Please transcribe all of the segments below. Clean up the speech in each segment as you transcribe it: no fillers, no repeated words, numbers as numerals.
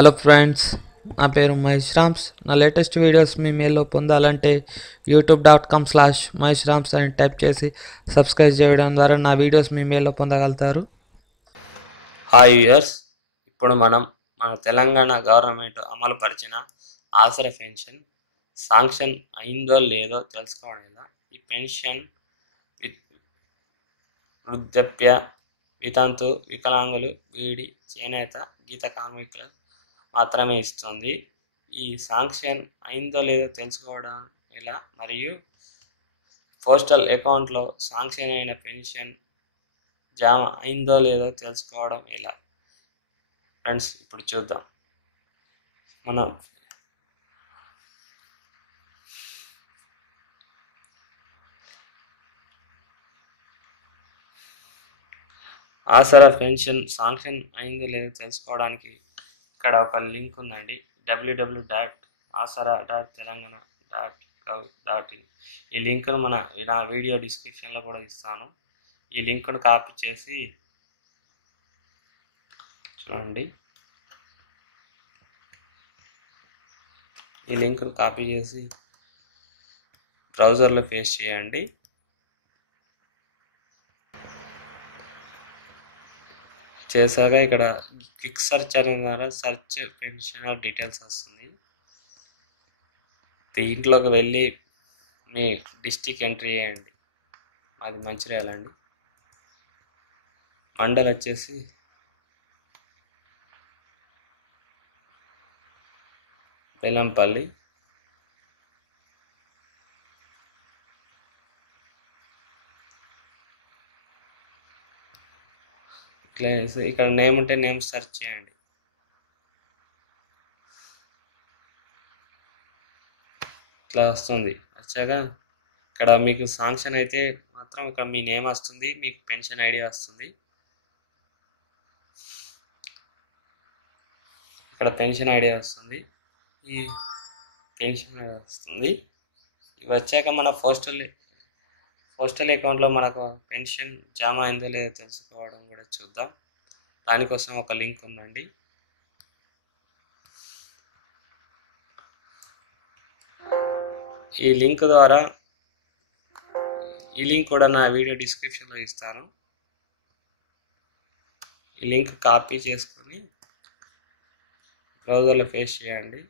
Hello friends, నా పేరు మహేష్ రామ్స్. నా లేటెస్ట్ వీడియోస్ మీ మెయిల్లో పొందాలంటే youtube.com/maheshram's అని టైప్ చేసి సబ్స్క్రైబ్ చేయడం ద్వారా నా వీడియోస్ మీ మెయిల్లో పొందగలుగుతారు. హాయ్ వ్యూయర్స్, ఇప్పుడు మన తెలంగాణ గవర్నమెంట్ అమలు పరిచిన ఆసరా పెన్షన్ శాంక్షన్ అయిందో లేదో తెలుసుకోవడం ఎలా. ఈ పెన్షన్ వృద్ధాప్య, వితంతు, వికలాంగులు, బీడీ, చేనేత, గీత కార్మికులు మాత్రమే ఇస్తుంది. ఈ శాంక్షన్ అయిందో లేదో తెలుసుకోవడం ఎలా మరియు పోస్టల్ అకౌంట్లో శాంక్షన్ అయిన పెన్షన్ జమ అయిందో లేదో తెలుసుకోవడం ఎలా ఫ్రెండ్స్, ఇప్పుడు చూద్దాం. మన ఆసరా పెన్షన్ శాంక్షన్ అయిందో లేదో తెలుసుకోవడానికి ఇక్కడ ఒక లింక్ ఉందండి, www.asara.telangana.gov.in. ఈ లింక్ను నా వీడియో డిస్క్రిప్షన్లో కూడా ఇస్తాను. ఈ లింక్ను కాపీ చేసి చూడండి. ఈ లింక్ను కాపీ చేసి బ్రౌజర్లో పేస్ట్ చేయండి. చేశాక ఇక్కడ క్విక్ సెర్చ్ అనే ద్వారా సెర్చ్ పెన్షనర్ డీటెయిల్స్ వస్తుంది. దీంట్లోకి వెళ్ళి మీ డిస్టిక్ ఎంట్రీ చేయండి. అది మంచిర్యాల అండి. మండల్ వచ్చేసి బెల్లంపల్లి. ఇక్కడ నేమ్ ఉంటే నేమ్ సెర్చ్ చేయండి. ఇట్లా వస్తుంది. వచ్చాక ఇక్కడ మీకు శాంక్షన్ అయితే మాత్రం ఇక్కడ మీ నేమ్ వస్తుంది, మీకు పెన్షన్ ఐడి వస్తుంది. ఇక్కడ పెన్షన్ ఐడి వస్తుంది, ఈ పెన్షన్ ఐడి వస్తుంది. ఇవి వచ్చాక మన పోస్టల్ అకౌంట్లో మనకు పెన్షన్ జమ అయిందో లేదో తెలుసుకోవడం కూడా చూద్దాం. దానికోసం ఒక లింక్ ఉందండి. ఈ లింక్ కూడా నా వీడియో డిస్క్రిప్షన్లో ఇస్తాను. ఈ లింక్ కాపీ చేసుకొని బ్రౌజర్లో పేస్ట్ చేయండి.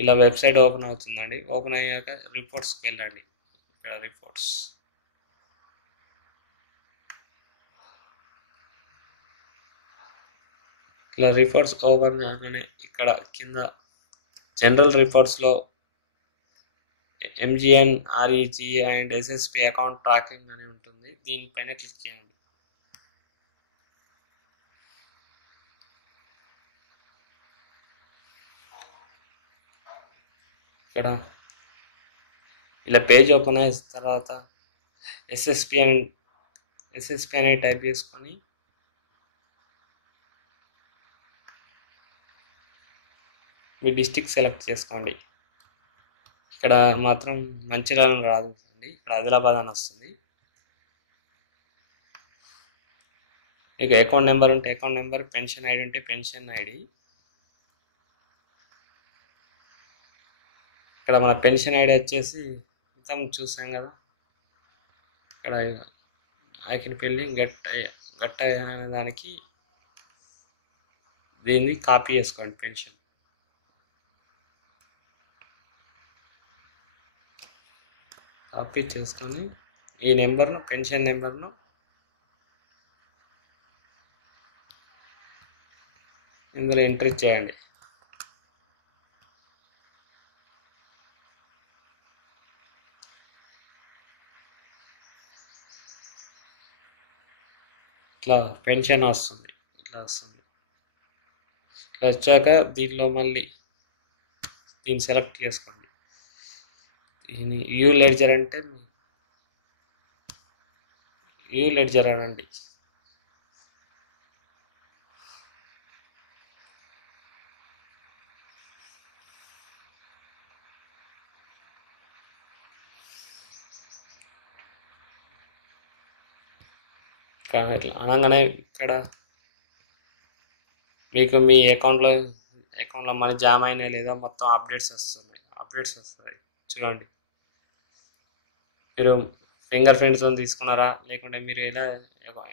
ఇలా వెబ్సైట్ ఓపెన్ అవుతుందండి. ఓపెన్ అయ్యాక రిపోర్ట్స్కి వెళ్ళండి. ఇక్కడ రిపోర్ట్స్ ఓపెన్ కాగానే ఇక్కడ కింద జనరల్ రిపోర్ట్స్లో MGN, REG and SSP account tracking అని ఉంటుంది. దీనిపైన క్లిక్ చేయండి. ఇక్కడ ఇలా పేజ్ ఓపెన్ అయిన తర్వాత SSP అని టైప్ చేసుకొని మీ డిస్టిక్ సెలెక్ట్ చేసుకోండి. ఇక్కడ మాత్రం మంచిర్యాల రాదు అండి, ఇక్కడ ఆదిలాబాద్ అని వస్తుంది. మీకు అకౌంట్ నెంబర్ ఉంటే అకౌంట్ నెంబర్, పెన్షన్ ఐడి ఉంటే పెన్షన్ ఐడి. ఇక్కడ మన పెన్షన్ ఐడి వచ్చేసి మొత్తం చూసాం కదా. ఇక్కడ ఆకినపల్లి గట్ట అనే దానికి దీన్ని కాపీ చేసుకోండి. పెన్షన్ కాపీ చేసుకొని ఈ నెంబర్ను, పెన్షన్ నెంబర్ను ఇందులో ఎంట్రీ చేయండి. ఇట్లా పెన్షన్ వస్తుంది. ఇట్లా వచ్చాక దీనిలో మళ్ళీ దీన్ని సెలెక్ట్ చేసుకోండి. దీన్ని వ్యూ లెడ్జర్ అంటే వ్యూ లెడ్జర్ అనండి. ఇట్లా అనగానే ఇక్కడ మీకు మీ అకౌంట్లో మనీ జామ్ అయినా లేదా మొత్తం అప్డేట్స్ వస్తాయి చూడండి. మీరు ఫింగర్ ప్రింట్తో తీసుకున్నారా, లేకుంటే మీరు ఎలా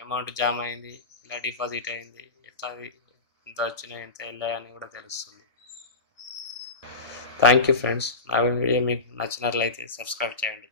అమౌంట్ జామ్ అయింది, ఇలా డిపాజిట్ అయింది, ఎట్లా ఎంత వచ్చినాయి ఎంత వెళ్ళాయి అని కూడా తెలుస్తుంది. Thank you friends. నా వీడియో మీకు నచ్చినట్లయితే సబ్స్క్రైబ్ చేయండి.